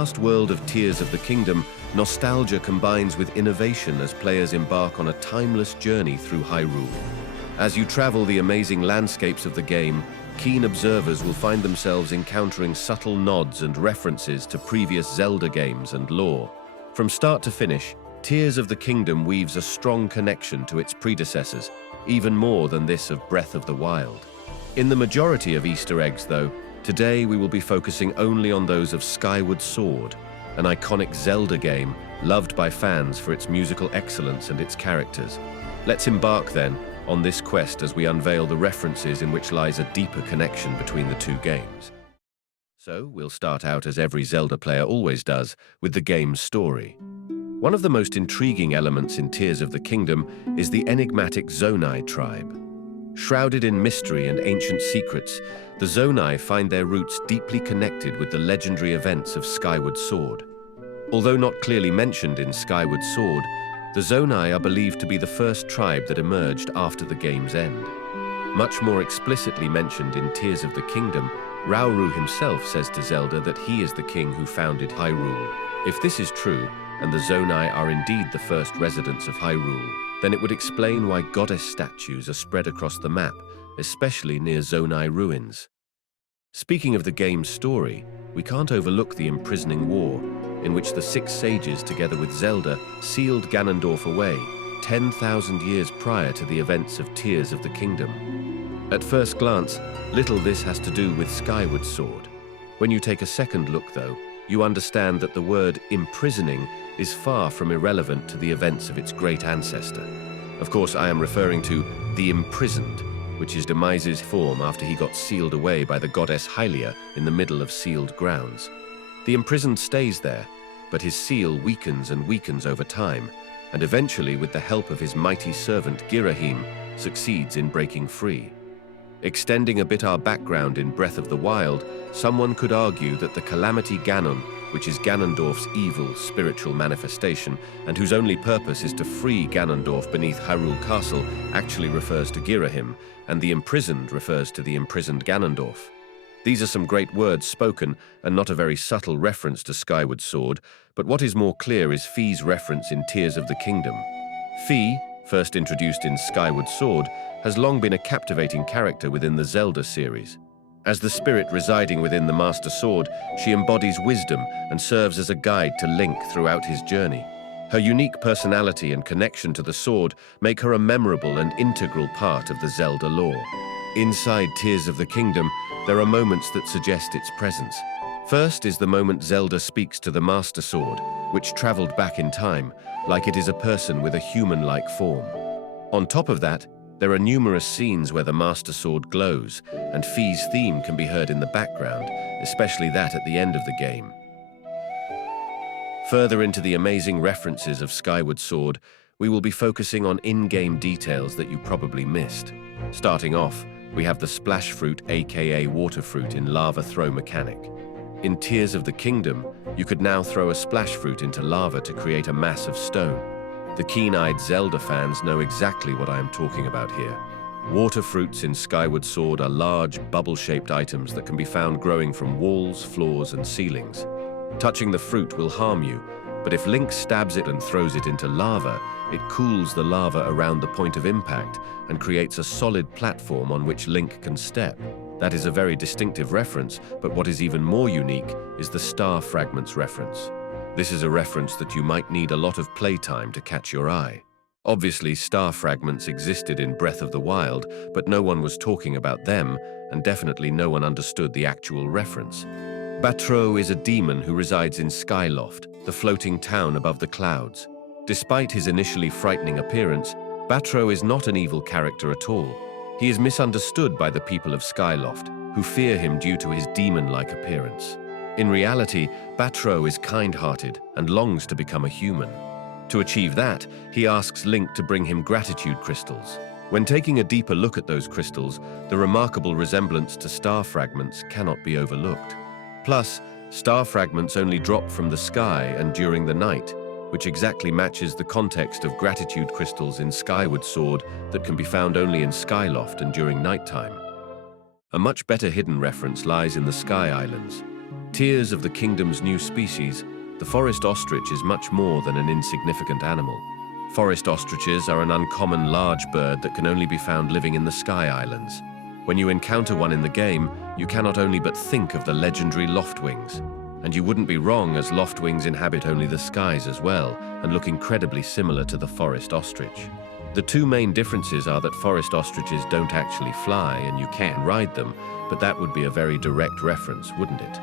vast world of Tears of the Kingdom, nostalgia combines with innovation as players embark on a timeless journey through Hyrule. As you travel the amazing landscapes of the game, keen observers will find themselves encountering subtle nods and references to previous Zelda games and lore. From start to finish, Tears of the Kingdom weaves a strong connection to its predecessors, even more than this of Breath of the Wild. In the majority of Easter eggs, though, today we will be focusing only on those of Skyward Sword, an iconic Zelda game loved by fans for its musical excellence and its characters. Let's embark, then, on this quest as we unveil the references in which lies a deeper connection between the two games. So, we'll start out as every Zelda player always does, with the game's story. One of the most intriguing elements in Tears of the Kingdom is the enigmatic Zonai tribe. Shrouded in mystery and ancient secrets, the Zonai find their roots deeply connected with the legendary events of Skyward Sword. Although not clearly mentioned in Skyward Sword, the Zonai are believed to be the first tribe that emerged after the game's end. Much more explicitly mentioned in Tears of the Kingdom, Rauru himself says to Zelda that he is the king who founded Hyrule. If this is true, and the Zonai are indeed the first residents of Hyrule, then it would explain why goddess statues are spread across the map, especially near Zonai ruins. Speaking of the game's story, we can't overlook the imprisoning war, in which the six sages, together with Zelda, sealed Ganondorf away 10,000 years prior to the events of Tears of the Kingdom. At first glance, little this has to do with Skyward Sword. When you take a second look, though, you understand that the word imprisoning is far from irrelevant to the events of its great ancestor. Of course, I am referring to the Imprisoned, which is Demise's form after he got sealed away by the goddess Hylia in the middle of sealed grounds. The Imprisoned stays there, but his seal weakens and weakens over time, and eventually, with the help of his mighty servant Girahim, succeeds in breaking free. Extending a bit our background in Breath of the Wild, someone could argue that the Calamity Ganon, which is Ganondorf's evil spiritual manifestation, and whose only purpose is to free Ganondorf beneath Hyrule Castle, actually refers to Girahim, and the Imprisoned refers to the imprisoned Ganondorf. These are some great words spoken, and not a very subtle reference to Skyward Sword, but what is more clear is Fi's reference in Tears of the Kingdom. Fi, first introduced in Skyward Sword, has long been a captivating character within the Zelda series. As the spirit residing within the Master Sword, she embodies wisdom and serves as a guide to Link throughout his journey. Her unique personality and connection to the sword make her a memorable and integral part of the Zelda lore. Inside Tears of the Kingdom, there are moments that suggest its presence. First is the moment Zelda speaks to the Master Sword, which traveled back in time, like it is a person with a human-like form. On top of that, there are numerous scenes where the Master Sword glows, and Fi's theme can be heard in the background, especially that at the end of the game. Further into the amazing references of Skyward Sword, we will be focusing on in-game details that you probably missed. Starting off, we have the splash fruit, aka water fruit, in lava throw mechanic. In Tears of the Kingdom, you could now throw a splash fruit into lava to create a mass of stone. The keen-eyed Zelda fans know exactly what I am talking about here. Water fruits in Skyward Sword are large, bubble-shaped items that can be found growing from walls, floors, and ceilings. Touching the fruit will harm you, but if Link stabs it and throws it into lava, it cools the lava around the point of impact and creates a solid platform on which Link can step. That is a very distinctive reference, but what is even more unique is the star fragments reference. This is a reference that you might need a lot of playtime to catch your eye. Obviously, star fragments existed in Breath of the Wild, but no one was talking about them, and definitely no one understood the actual reference. Batro is a demon who resides in Skyloft, the floating town above the clouds. Despite his initially frightening appearance, Batro is not an evil character at all. He is misunderstood by the people of Skyloft, who fear him due to his demon-like appearance. In reality, Batro is kind-hearted and longs to become a human. To achieve that, he asks Link to bring him gratitude crystals. When taking a deeper look at those crystals, the remarkable resemblance to star fragments cannot be overlooked. Plus, star fragments only drop from the sky and during the night, which exactly matches the context of gratitude crystals in Skyward Sword that can be found only in Skyloft and during nighttime. A much better hidden reference lies in the Sky Islands. Tears of the Kingdom's new species, the forest ostrich is much more than an insignificant animal. Forest ostriches are an uncommon large bird that can only be found living in the Sky Islands. When you encounter one in the game, you cannot only but think of the legendary loftwings. And you wouldn't be wrong, as loftwings inhabit only the skies as well, and look incredibly similar to the forest ostrich. The two main differences are that forest ostriches don't actually fly and you can ride them, but that would be a very direct reference, wouldn't it?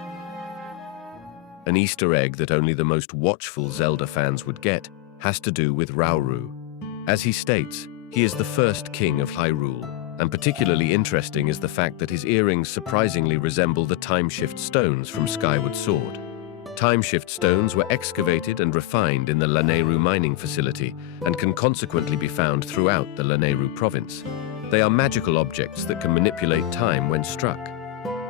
An Easter egg that only the most watchful Zelda fans would get has to do with Rauru. As he states, he is the first king of Hyrule, and particularly interesting is the fact that his earrings surprisingly resemble the Timeshift stones from Skyward Sword. Timeshift stones were excavated and refined in the Lanayru mining facility and can consequently be found throughout the Lanayru province. They are magical objects that can manipulate time when struck.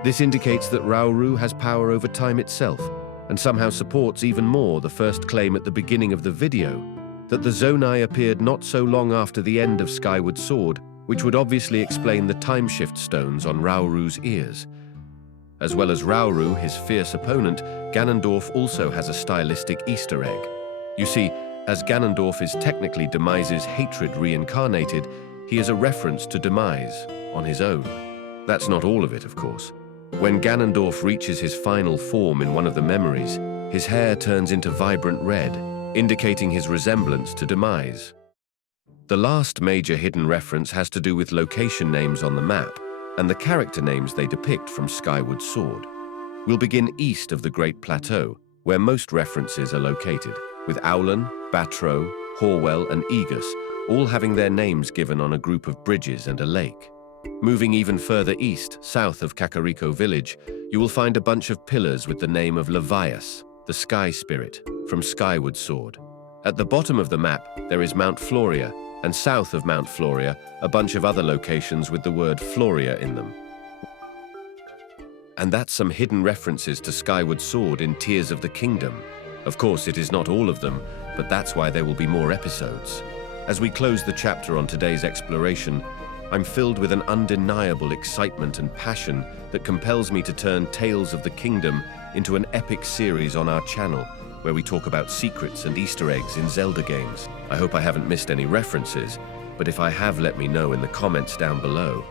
This indicates that Rauru has power over time itself, and somehow supports even more the first claim at the beginning of the video, that the Zonai appeared not so long after the end of Skyward Sword, which would obviously explain the Timeshift stones on Rauru's ears. As well as Rauru, his fierce opponent, Ganondorf also has a stylistic Easter egg. You see, as Ganondorf is technically Demise's hatred reincarnated, he is a reference to Demise on his own. That's not all of it, of course. When Ganondorf reaches his final form in one of the memories, his hair turns into vibrant red, indicating his resemblance to Demise. The last major hidden reference has to do with location names on the map and the character names they depict from Skyward Sword. We'll begin east of the Great Plateau, where most references are located, with Aulan, Batro, Horwell, and Aegis all having their names given on a group of bridges and a lake. Moving even further east, south of Kakariko village, you will find a bunch of pillars with the name of Levias, the sky spirit, from Skyward Sword. At the bottom of the map, there is Mount Floria, and south of Mount Floria, a bunch of other locations with the word Floria in them. And that's some hidden references to Skyward Sword in Tears of the Kingdom. Of course, it is not all of them, but that's why there will be more episodes. As we close the chapter on today's exploration, I'm filled with an undeniable excitement and passion that compels me to turn Tales of the Kingdom into an epic series on our channel, where we talk about secrets and Easter eggs in Zelda games. I hope I haven't missed any references, but if I have, let me know in the comments down below.